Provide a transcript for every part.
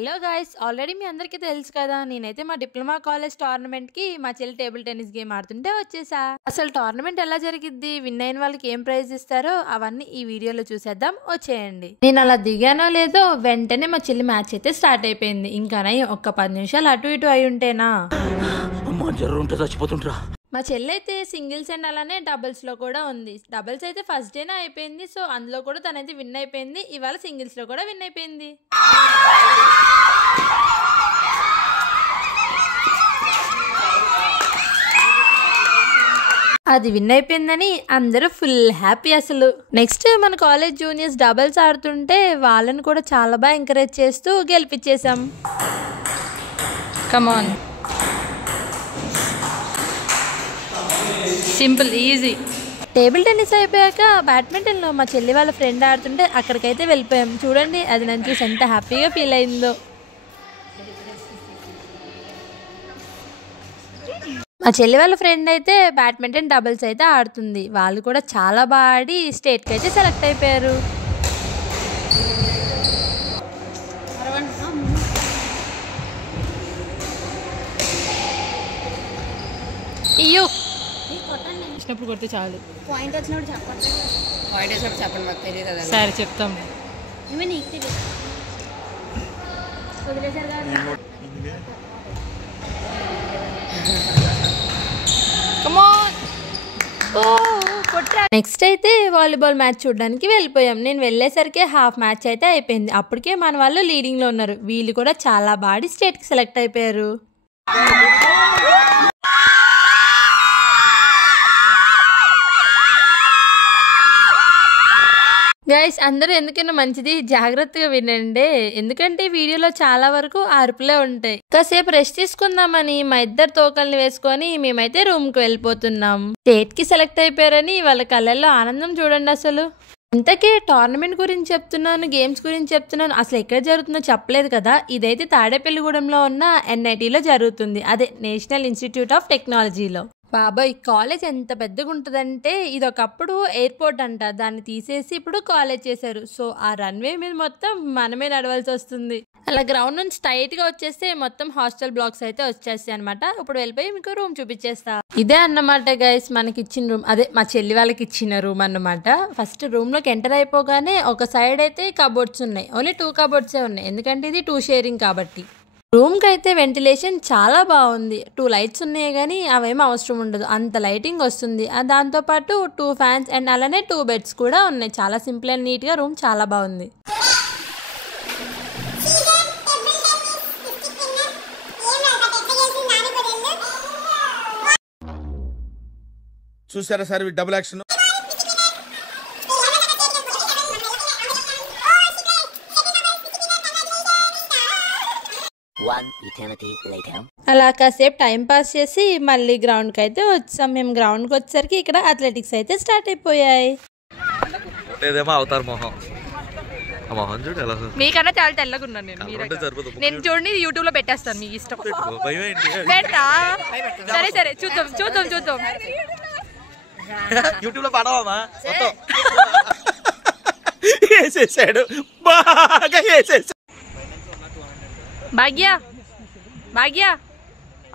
Hello guys, already మీ అందరికీ తెలుసు కదా, నేనైతే మా డిప్లొమా కాలేజ్ టోర్నమెంట్ కి మా చెల్లి టేబుల్ టెన్నిస్ గేమ్ ఆడుతుంటే వచ్చేసా. అసలు టోర్నమెంట్ ఎలా జరిగిద్ది, విన్ అయిన వాళ్ళకి ఏం ప్రైజ్ ఇస్తారో అవన్నీ ఈ వీడియోలో చూసేద్దాం, వచ్చేయండి. నేను అలా దిగానో లేదో వెంటనే మా చెల్లి మ్యాచ్ అయితే స్టార్ట్ అయిపోయింది. ఇంకా ఒక్క 10 నిమిషాలు అటు ఇటు అయి ఉంటేనా మా చెల్లి అయితే సింగిల్స్ అండ్ అలానే డబుల్స్ లో కూడా ఉంది. డబుల్స్ అయితే ఫస్ట్ డేనే అయిపోయింది, సో అందులో కూడా తనైతే విన్ అయిపోయింది. ఇవాళ సింగిల్స్ లో కూడా విన్ అయిపోయింది. అది విన్ అయిపోయిందని అందరూ ఫుల్ హ్యాపీ. అసలు నెక్స్ట్ మన కాలేజ్ జూనియర్స్ డబుల్స్ ఆడుతుంటే వాళ్ళని కూడా చాలా బాగా ఎంకరేజ్ చేస్తూ గెలిపించేసాం. కమాన్, సింపుల్ ఈజీ. టేబుల్ టెన్నిస్ అయిపోయాక బ్యాడ్మింటన్లో మా చెల్లి వాళ్ళ ఫ్రెండ్ ఆడుతుంటే అక్కడికైతే వెళ్ళిపోయాం. చూడండి, అది నన్ను చూసి ఎంత హ్యాపీగా ఫీల్ అయిందో. మా చెల్లి వాళ్ళ ఫ్రెండ్ అయితే బ్యాడ్మింటన్ డబుల్స్ అయితే ఆడుతుంది. వాళ్ళు కూడా చాలా బాగా ఆడి స్టేట్కి అయితే సెలెక్ట్ అయిపోయారు. అయ్యో, వచ్చినప్పుడు కొడితే చాలు. పాయింట్ వచ్చినప్పుడు చెప్పండి. పాయింట్ వచ్చినప్పుడు చెప్పండి, మాకు తెలియదు. సరే చెప్తాం. నెక్స్ట్ అయితే వాలీబాల్ మ్యాచ్ చూడడానికి వెళ్ళిపోయాం. నేను వెళ్ళేసరికి హాఫ్ మ్యాచ్ అయితే అయిపోయింది. అప్పటికే మన వాళ్ళు లీడింగ్ లో ఉన్నారు. వీళ్ళు కూడా చాలా బాగా స్టేట్ కి సెలెక్ట్ అయిపోయారు. గైస్, అందరూ ఎందుకైనా మంచిది జాగ్రత్తగా వినండి, ఎందుకంటే వీడియోలో చాలా వరకు అరుపులే ఉంటాయి. కాసేపు రెస్ట్ తీసుకుందామని మా ఇద్దరు తోకల్ని వేసుకొని మేమైతే రూమ్ కి వెళ్ళిపోతున్నాం. స్టేట్ కి సెలెక్ట్ అయిపోయారని వాళ్ళ కళ్ళల్లో ఆనందం చూడండి. అసలు ఇంతకీ టోర్నమెంట్ గురించి చెప్తున్నాను, గేమ్స్ గురించి చెప్తున్నాను, అసలు ఎక్కడ జరుగుతుందో చెప్పలేదు కదా. ఇదైతే తాడేపల్లిగూడెంలో ఉన్న NITలో జరుగుతుంది, అదే నేషనల్ ఇన్స్టిట్యూట్ ఆఫ్ టెక్నాలజీలో. బాబాయ్, కాలేజ్ ఎంత పెద్దగా ఉంటుందంటే ఇది ఒకప్పుడు ఎయిర్పోర్ట్ అంట, దాన్ని తీసేసి ఇప్పుడు కాలేజ్ చేశారు. సో ఆ రన్వే మీద మొత్తం మనమే నడవాల్సి వస్తుంది. అలా గ్రౌండ్ నుంచి స్ట్రైట్ గా వచ్చేస్తే మొత్తం హాస్టల్ బ్లాక్స్ అయితే వచ్చేస్తాయి అనమాట. ఇప్పుడు వెళ్ళిపోయి మీకు రూమ్ చూపించేస్తా. ఇదే అన్నమాట గైస్ మనకి ఇచ్చిన రూమ్, అదే మా చెల్లి వాళ్ళకి ఇచ్చిన రూమ్ అన్నమాట. ఫస్ట్ రూమ్ లోకి ఎంటర్ అయిపోగానే ఒక సైడ్ అయితే కబోర్డ్స్ ఉన్నాయి. ఓన్లీ 2 కబోర్డ్సే ఉన్నాయి, ఎందుకంటే ఇది 2 షేరింగ్ కాబట్టి. రూమ్ కి అయితే వెంటిలేషన్ చాలా బాగుంది. 2 లైట్స్ ఉన్నాయి కానీ అవేమీ అవసరం ఉండదు, అంత లైటింగ్ వస్తుంది. దాంతో పాటు 2 ఫ్యాన్స్ అండ్ అలానే 2 బెడ్స్ కూడా ఉన్నాయి. చాలా సింపుల్ అండ్ నీట్ గా రూమ్ చాలా బాగుంది. చూసారా సార్ డబుల్ యాక్షన్. అలా కాసేపు టైం పాస్ చేసి మళ్ళీ గ్రౌండ్ కి అయితే వచ్చాం. మేము గ్రౌండ్ కి వచ్చేసరికి ఇక్కడ అథ్లెటిక్స్ అయితే స్టార్ట్ అయిపోయాయి. మీకన్నా చాలా తెల్లగా ఉన్నాను నేను చూడండి, యూట్యూబ్ లో పెట్టేస్తాను, మీకు ఇష్టం. పెడతా, సరే సరే, చూద్దాం చూద్దాం చూద్దాం. యూట్యూబ్ లో పడవా వేసేసాడు, బాగా వేసేసాడు. భాగ్య భాగ్య,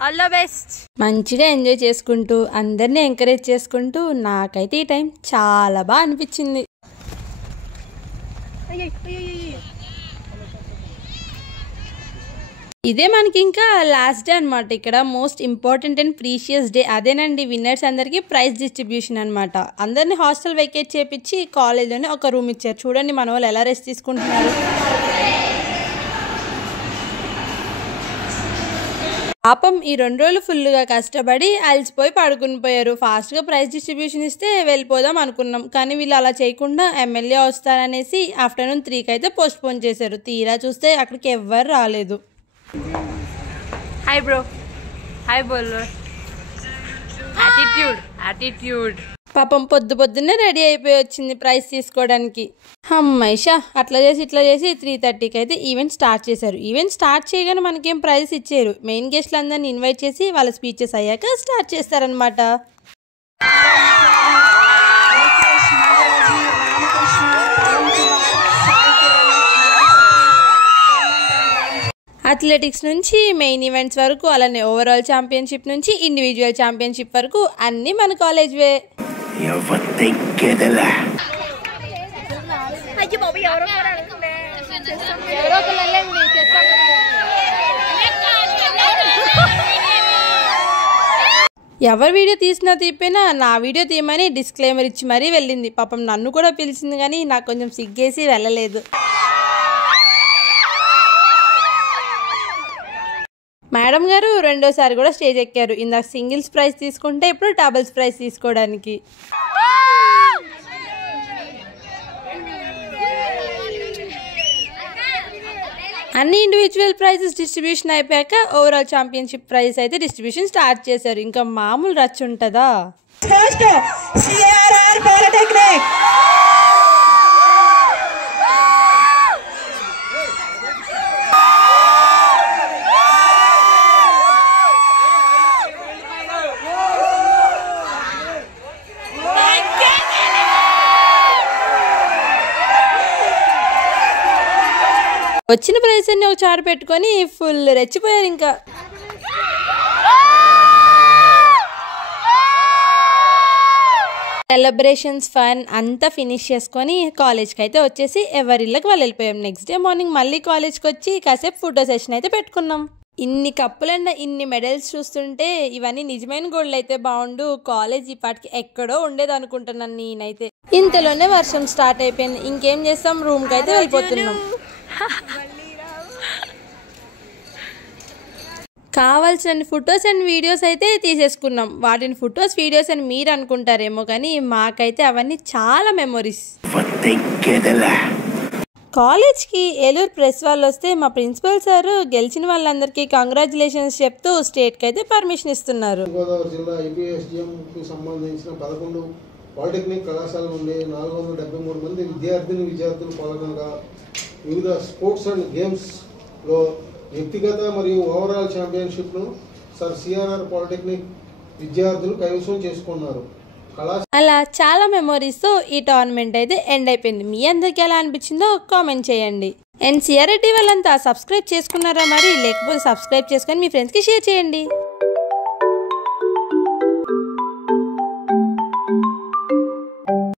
ఆల్ ద బెస్ట్. మంచిగా ఎంజాయ్ చేసుకుంటూ అందరినీ ఎంకరేజ్ చేసుకుంటూ నాకైతే ఈ టైం చాలా బాగా అనిపించింది. ఇదే మనకి ఇంకా లాస్ట్ డే అనమాట. ఇక్కడ most important and precious day అదేనండి. విన్నర్స్ అందరికి ప్రైజ్ డిస్ట్రిబ్యూషన్ అనమాట. అందరినీ హాస్టల్ వెకేట్ చేపించి కాలేజ్లోనే ఒక రూమ్ ఇచ్చారు. చూడండి మన వాళ్ళు ఎలా రెస్ట్ తీసుకుంటున్నారు. పాపం ఈ 2 రోజులు ఫుల్గా కష్టపడి అలసిపోయి పడుకుని పోయారు. ఫాస్ట్గా ప్రైజ్ డిస్ట్రిబ్యూషన్ ఇస్తే వెళ్ళిపోదాం అనుకున్నాం, కానీ వీళ్ళు అలా చేయకుండా ఎమ్మెల్యే వస్తారనేసి ఆఫ్టర్నూన్ 3కి అయితే పోస్ట్ పోన్ చేశారు. తీరా చూస్తే అక్కడికి ఎవ్వరు రాలేదు. హాయ్ బ్రో, హాయ్ బోలో. యాటిట్యూడ్. పాపం పొద్దున్నే రెడీ అయిపోయి వచ్చింది ప్రైజ్ తీసుకోవడానికి. అమ్మాయిషా అట్లా చేసి ఇట్లా చేసి 3:30కి అయితే ఈవెంట్ స్టార్ట్ చేశారు. ఈవెంట్ స్టార్ట్ చేయగానే మనకేం ప్రైజ్ ఇచ్చారు. మెయిన్ గెస్ట్లు అందరిని ఇన్వైట్ చేసి వాళ్ళ స్పీచెస్ అయ్యాక స్టార్ట్ చేస్తారనమాట. అథ్లెటిక్స్ నుంచి మెయిన్ ఈవెంట్స్ వరకు, అలానే ఓవరాల్ ఛాంపియన్షిప్ నుంచి ఇండివిజువల్ ఛాంపియన్షిప్ వరకు అన్నీ మన కాలేజ్వే. ఎవరి వీడియో తీసినా తీపినా నా వీడియో తీయమని డిస్క్లైమర్ ఇచ్చి మరీ వెళ్ళింది. పాపం నన్ను కూడా పిలిచింది కానీ నాకు కొంచెం సిగ్గేసి వెళ్ళలేదు. మేడం గారు రెండోసారి కూడా స్టేజ్ ఎక్కారు. ఇందాక సింగిల్స్ ప్రైజ్ తీసుకుంటే ఇప్పుడు డబుల్స్ ప్రైజ్ తీసుకోవడానికి. అన్ని ఇండివిజువల్ ప్రైజెస్ డిస్ట్రిబ్యూషన్ అయిపోయాక ఓవరాల్ ఛాంపియన్షిప్ ప్రైజ్ అయితే డిస్ట్రిబ్యూషన్ స్టార్ట్ చేశారు. ఇంకా మామూలు రచ్చ ఉంటుందా? వచ్చిన ప్రైస్ అన్ని ఒక చారు పెట్టుకొని ఫుల్ రెచ్చిపోయారు. ఇంకా సెలబ్రేషన్స్ ఫన్ అంతా ఫినిష్ చేసుకొని కాలేజ్కి అయితే వచ్చేసి ఎవరిళ్ళకి వాళ్ళు వెళ్ళిపోయాం. నెక్స్ట్ డే మార్నింగ్ మళ్ళీ కాలేజ్కి వచ్చి కాసేపు ఫోటో సెషన్ అయితే పెట్టుకున్నాం. ఇన్ని కప్పులన్న ఇన్ని మెడల్స్ చూస్తుంటే ఇవన్నీ నిజమైన గోల్డ్ అయితే బాగుండు, కాలేజ్ ఈ పాటికి ఎక్కడో ఉండేది అనుకుంటున్నాను నేనైతే. ఇంతలోనే వర్షం స్టార్ట్ అయిపోయింది. ఇంకేం చేస్తాం, రూమ్కి అయితే వెళ్ళిపోతున్నాం. కావాల్సిన ఫొటోస్ అండ్ వీడియోస్ అయితే తీసేసుకున్నాం. వాటిని ఫొటోస్ వీడియోస్ అని మీరు అనుకుంటారేమో కానీ మాకైతే అవన్నీ చాలా మెమొరీస్. కాలేజ్కి ఏలూరు ప్రెస్ వాళ్ళు వస్తే మా ప్రిన్సిపల్ సార్ గెలిచిన వాళ్ళందరికీ కంగ్రాచులేషన్స్ చెప్తూ స్టేట్కి అయితే పర్మిషన్ ఇస్తున్నారు. గోదావరి జిల్లా IPSDMకి సంబంధించిన 11 పాలిటెక్నిక్ కళాశాల నుండి 473 మంది విద్యార్థులు పాల్గొనగా వివిధ స్పోర్ట్స్ అండ్ గేమ్స్లో వ్యక్తిగత మరియు ఓవరాల్ ఛాంపియన్షిప్ను సర్ CRR పాలిటెక్నిక్ విద్యార్థులు కైవసం చేసుకున్నారు. అలా చాలా మెమోరీస్తో ఈ టోర్నమెంట్ అయితే ఎండ్ అయిపోయింది. మీ అందరికి ఎలా అనిపించిందో కామెంట్ చేయండి. అండ్ సిఆర్ఐటీ వాళ్ళంతా సబ్స్క్రైబ్ చేసుకున్నారా మరి? లేకపోతే సబ్స్క్రైబ్ చేసుకొని మీ ఫ్రెండ్స్కి షేర్ చేయండి.